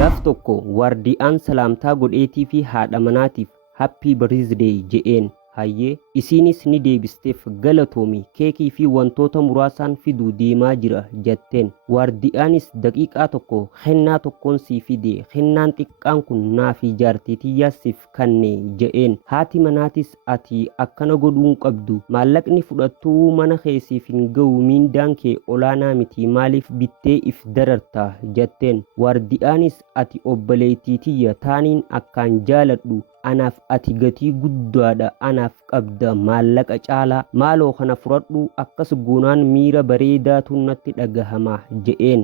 Gaaf tokko wardiyaan salaamtaa godheetii fi haadha manaatiif happy birthday je'een. Hayyee isiinis ni deebisteef galatoomi keekii fi wantoota muraasaan fiduu deemaa jira jetteen. Wardiyaanis daqiiqaa tokko kennaa tokkoon sii fide kennaan xiqqaan kun naa fi jaartii tiyyaasiif kanne je'een. Haati manaatis ati akkana godhuun qabdu maallaqni fudhattuu mana keessiif hin ga'u miindaan kee olaanaa miti maaliif bittee if dararta jetteen. Wardiyaanis ati obboleettii tiyya taaniin akkaan jaaladhu anaaf ati gatii guddaadha anaaf qabda maallaqa caalaa maaloo kana fudhadhu akkas goonaan miira bareedaatu natti dhagahama je'een.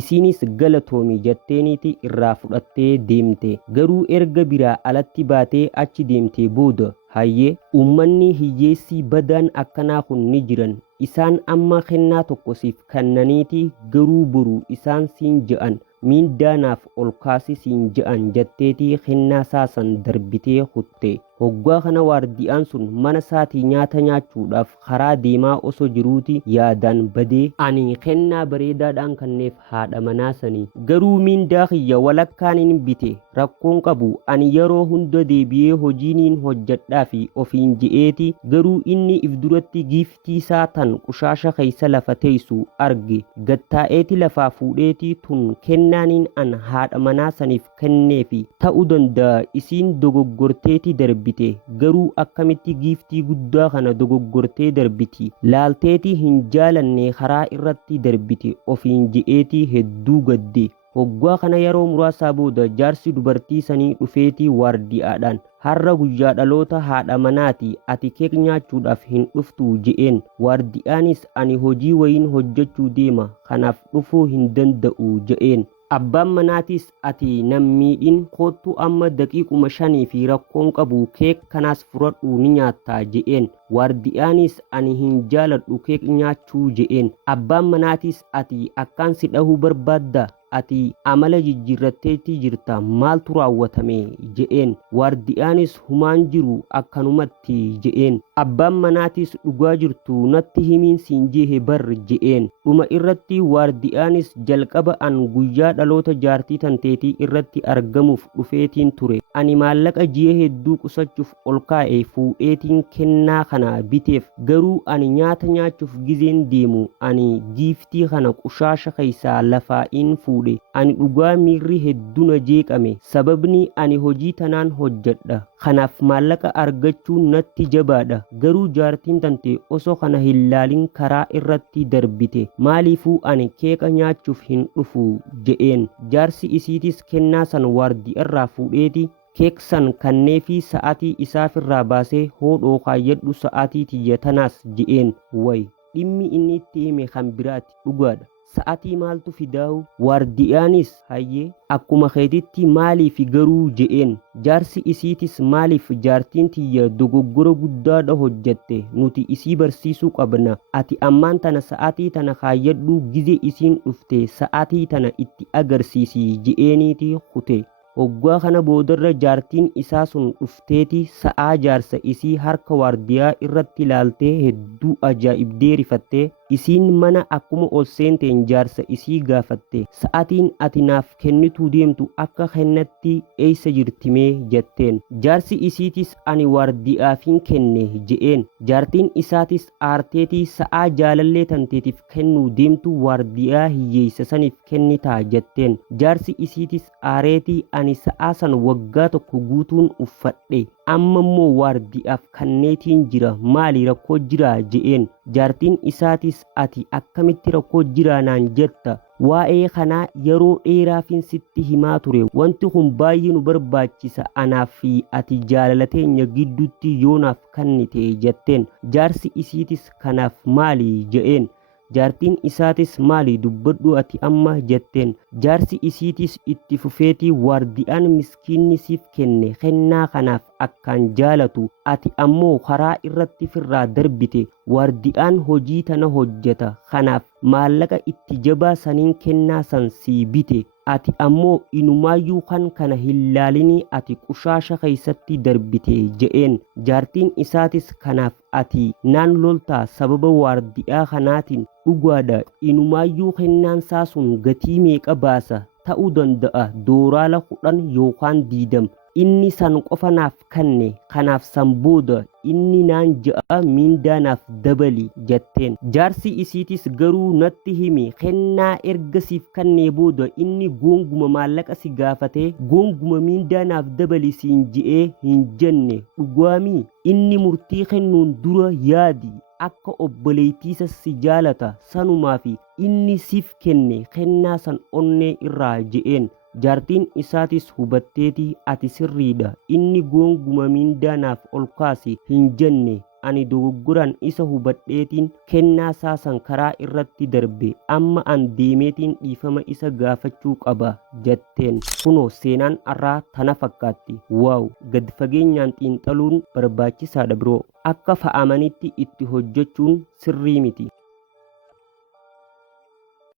Isiinis galatoomi jetteeniiti irraa fudhattee deemte. Garuu erga biraa alatti baatee achi deemte booda hayyee uummanni hiyyeessii badaan akkanaa kun ni jiran. Isaan amma kennaa tokko siif kannaniiti garuu boru isaan siin je'an miindaanaaf ol kaasi siin je'an jetteetii kennaa saasan darbitee kutte. Hoggaa kana wardiyaan sun mana isaatii nyaata nyaachuudhaaf karaa deemaa osoo jiruuti yaadaan badee ani kennaa bareedaadhaan kanneef haadha manaasanii garuu miindaa kiyya walakkaanin bite rakkoon qabu ani yeroo hunda deebi'ee hojiiniin hojjedhaa fi ofiin je'eeti garuu inni if duratti giiftii isaa tan qushaasha keessa lafa teessu arge gattaa'eeti lafaa fuudheeti tun kennaaniin an haadha manaasaniif kenneefi ta'uu danda'a isiin dogoggorteeti darbite. Garuu akkamitti giiftii guddaa kana dogoggortee darbiti laalteeti hin jaalanne karaa irratti darbite ofiin je'eeti hedduu gadde. Hoggaa kana yeroo muraasaa booda jaarsi dubartii sanii dhufeetii waardiyaadhaan har'a guyyaa dhaloota haadha manaati ati keek nyaachuudhaaf hin dhuftu je'een. Waardiyaanis ani hojii wayiin hojjechuu deema kanaaf dhufuu hin danda'u je'een. Abbaan manaatis ati nammiidhin kootu amma daqiiquma 5 fi rakkoon qabu keek kanaas fudhadhu ni nyaattaa je'een. Waardiyaanis ani hin jaaladhu keek nyaachuu je'een. Abbaan manaatis ati akkaan si dhahuu barbaadda ati amala jijjiirratteetii jirta maaltu raawwatame je'een. Waardiyaanis humaan jiru akkanumatti je'een. Abbaan manaatis dhugaa jirtu natti himiin siin jehe bar je'een. Dhuma irratti waardiyaanis jalqaba an guyyaa dhaloota jaartii tanteetii irratti argamuuf dhufeetiin ture. Ani maallaqa ji'a hedduu qusachuuf ol kaa'e fuudheetiin kennaa kana biteef garuu ani nyaata nyaachuuf gizeen deemu ani giiftii kana qushaasha keessaa lafaa'iin fuudhe. Ani dhugaa miirri hedduu na jeeqame sababni ani hojii tanaan hojjedha kanaaf maallaqa argachuun natti jabaadha garuu jaartiin tante osoo kana hin laalin karaa irratti darbite maaliifuu ani keeka nyaachuuf hin dhufu je'een. Jaarsi isiitis kennaa san waardiyarraa fuudheeti keek san kanneefi sa'aatii isaafirraa baasee hoodhoo kaayyadhu sa'aatii tiyya tanaas je'een. Way dhimmi inni itti hime kan biraati dhugaadha. Sa'aatii maaltu fidaahu? Waardiyaanis hayyee akkuma keetitti maaliif garuu je'een. Jaarsi isiitis maaliif jaartiin tiyya dogoggora guddaadha hojjette nuti isii barsiisuu qabna ati ammaan tana sa'aatii tana kaayyadhu gize isiin dhufte sa'aatii tana itti agarsiisi je'eeniiti kute. Hoggaa kana boodarra jaartiin isaa sun dhufteeti sa'aa jaarsa isii harka waardiyaa irratti ilaaltee hedduu ajaa'ibdee rifattee isiin mana akkuma ol seenteen jaarsa isii gaafatte sa'aatiin ati naaf kennituu deemtu akka kennatti eessa jirtimee jetteen. Jaarsi isiitis ani waardiyaafin kenne je'een. Jaartiin isaatis aarteetii sa'aa jaalallee tanteetiif kennuu deemtu waardiyaa hiyyeessa saniif kennitaa jetteen. Jaarsi isiitis aareetii ani sa'aa san waggaa tokko guutuun uffadhe amma immoo waardiyaaf kanneetiin jira maali rakkoo jira je'een. Jaartiin isaatis ati akkamitti rakkoo jira naan jetta waa'ee kanaa yeroo dheeraafin sitti himaa ture wanti kun baay'ee nu barbaachisa anaaf fi ati jaalala teenya gidduutti yoonaaf kannite jetteen. Jaarsi isiitis kanaaf maali je'een. Jaartiin isaatis maali dubbadhu ati amma jetteen. Jaarsi isiitis itti fufeetii waardiyaan miskiinni siif kenne kennaa kanaaf akkaan jaalatu ati ammoo karaa irratti firraa darbite. Waardiyaan hojii tana hojjeta kanaaf maallaqa itti jabaa saniin kennaa san sii bite. Ati ammoo inumaayyuu kan kana hin laalinii ati qushaasha keessatti darbite je'een. Jaartiin isaatis kanaaf ati naan loltaa sababa waardiyaa kanaatiin dhugaadha inumaayyuu kennaan isaa sun gatii meeqa baasa ta'uu danda'a doolaara 10 yookaan 20 inni san qofa naaf kanne kanaaf san booda inni naan ja'a mindaa naaf dabali jetteen. Jaarsi isiitis garuu natti himi kennaa ergasiif kannee booda inni gonguma maallaqa si gaafatee gonguma mindaa naaf dabali siin je'ee hin jenne dhugaamii. Inni murtii kennuun dura yaadi akka obboleettiisa si jaalata sanumaa fi inni siif kenne kennaa san onnee irraa je'een. Jaartiin isaatis hubatteeti ati sirriidha inni gonguma mindaa naaf ol kaasi hin jenne ani dogoggoran isa hubadheetiin kennaa saasan karaa irratti darbe amma an deemeetiin dhiifama isa gaafachuu qaba jetteen. Kunoo seenaan arraa tana fakkaatti. Waaw gad fageenyaan xiinxaluun barbaachisaadha biroo akka fa'amanitti itti hojjechuun sirrii miti.